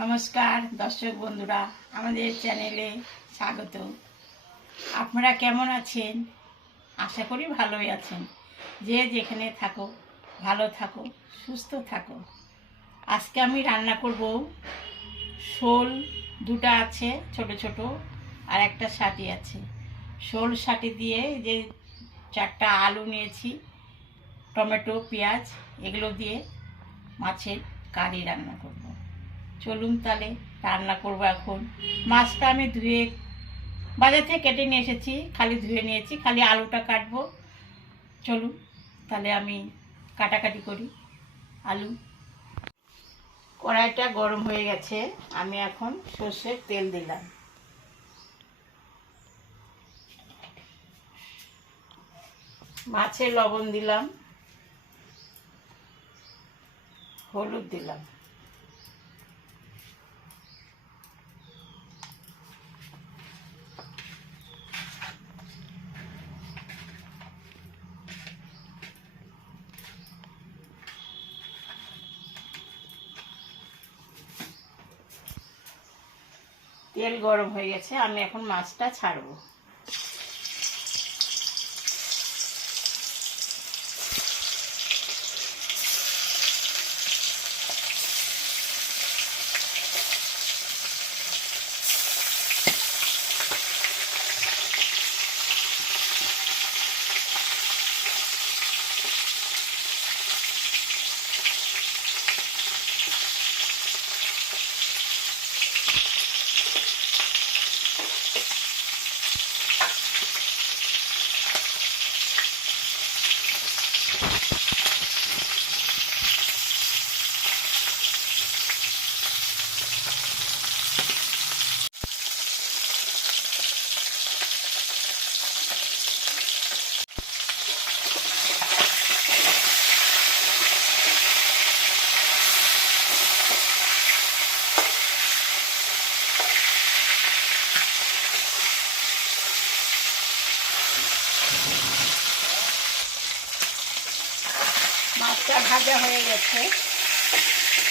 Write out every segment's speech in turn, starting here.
নমস্কার দর্শক বন্ধুরা, আমাদের চ্যানেলে স্বাগত। আপনারা কেমন আছেন? আশা করি ভালোই আছেন। যে যেখানে থাকো ভালো থাকো, সুস্থ থাকো। আজকে আমি রান্না করব শোল দুটো আছে ছোট ছোট, আর একটা শাটি আছে। শোল শাটি দিয়ে যে 4টা আলু নিয়েছি, টমেটো, পেঁয়াজ এগুলো দিয়ে মাছের কারি রান্না করব। চলুন তাহলে রান্না করবো। এখন মাছটা আমি ধুয়ে বাজার থেকে কেটে নিয়ে এসেছি, খালি ধুয়ে নিয়েছি, খালি আলুটা কাটবো। চলুন তাহলে আমি কাটাকাটি করি আলু। কড়াইটা গরম হয়ে গেছে, আমি এখন সর্ষের তেল দিলাম, মাছে লবণ দিলাম, হলুদ দিলাম, তেল গরম হয়ে গেছে, আমি এখন মাছটা ছাড়বো। মাছটা ভাজা হয়ে গেছে,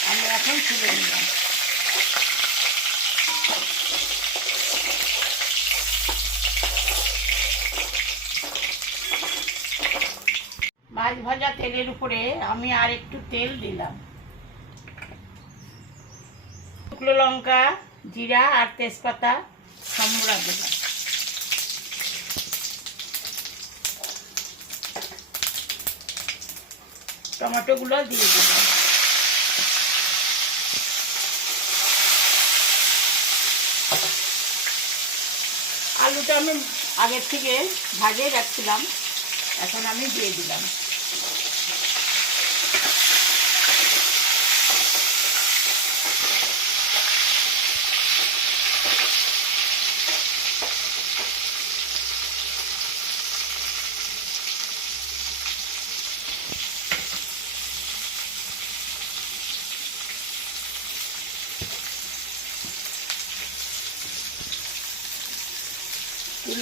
আমি এখন তুলে নিলাম। মাছ ভাজা তেলের উপরে আমি আর একটু তেল দিলাম, শুকনো লঙ্কা, জিরা আর তেজপাতা সম্বরা দিলাম, টমেটোগুলো দিয়ে দিলাম, আলুটা আমি আগের থেকে ভাজে রাখছিলাম, এখন আমি দিয়ে দিলাম।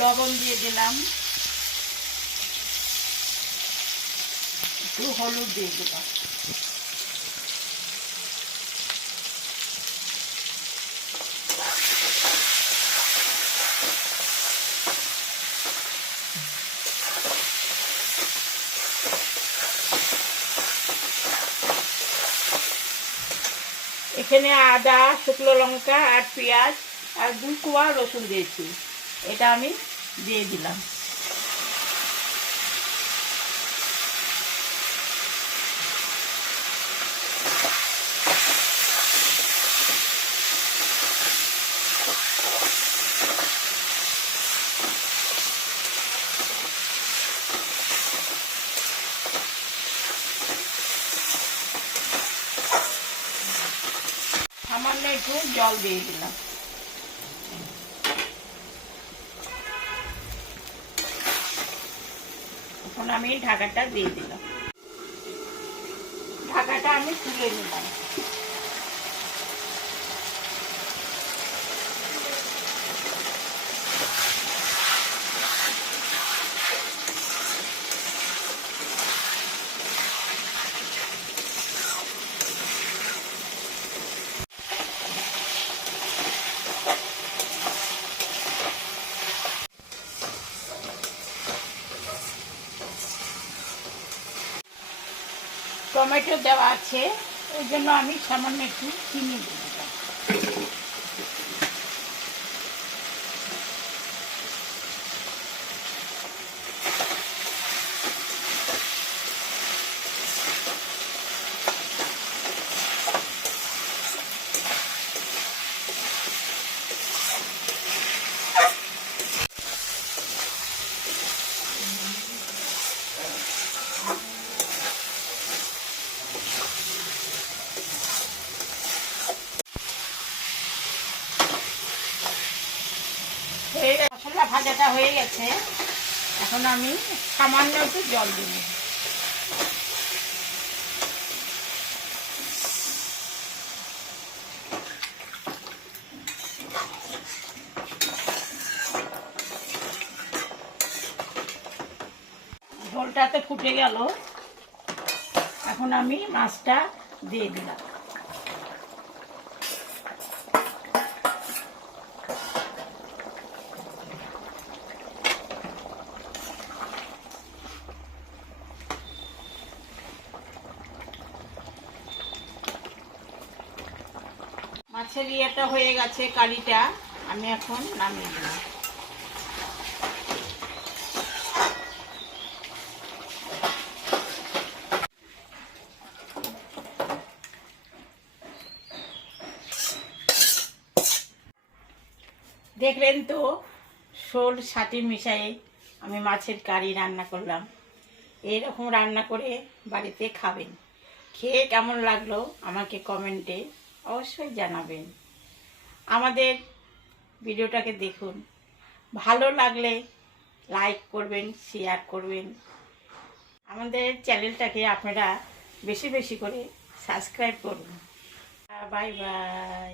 লবণ দিয়ে দিলাম, একটু হলুদ দিয়ে দিলাম, এখানে আদা, শুকনো লঙ্কা আর পেঁয়াজ আর 2 কোয়া রসুন দিয়েছি, এটা আমি দিয়ে দিলাম। সামান্য একটু জল দিয়ে দিলাম। এখন আমি ঢাকাটা দিয়ে দিলাম, ঢাকাটা আমি তুলে নিলাম। টমেটো দেওয়া আছে, ওই জন্য আমি সামান্য একটু চিনি দিলাম। মশলা ভাজাটা হয়ে গেছে, এখন আমি সামান্য একটু জল দেব। ঝোলটা তো ফুটে গেল, এখন আমি মাছটা দিয়ে দিলাম। মাছের ইয়েটা হয়ে গেছে, কারিটা আমি এখন নামিয়ে দিলাম। দেখলেন তো, শোল সাটি মিশিয়ে আমি মাছের কারি রান্না করলাম। এরকম রান্না করে বাড়িতে খাবেন, খেয়ে কেমন লাগলো আমাকে কমেন্টে অবশ্যই জানাবেন। আমাদের ভিডিওটাকে দেখুন, ভালো লাগলে লাইক করবেন, শেয়ার করবেন। আমাদের চ্যানেলটাকে আপনারা বেশি বেশি করে সাবস্ক্রাইব করুন। Bye bye.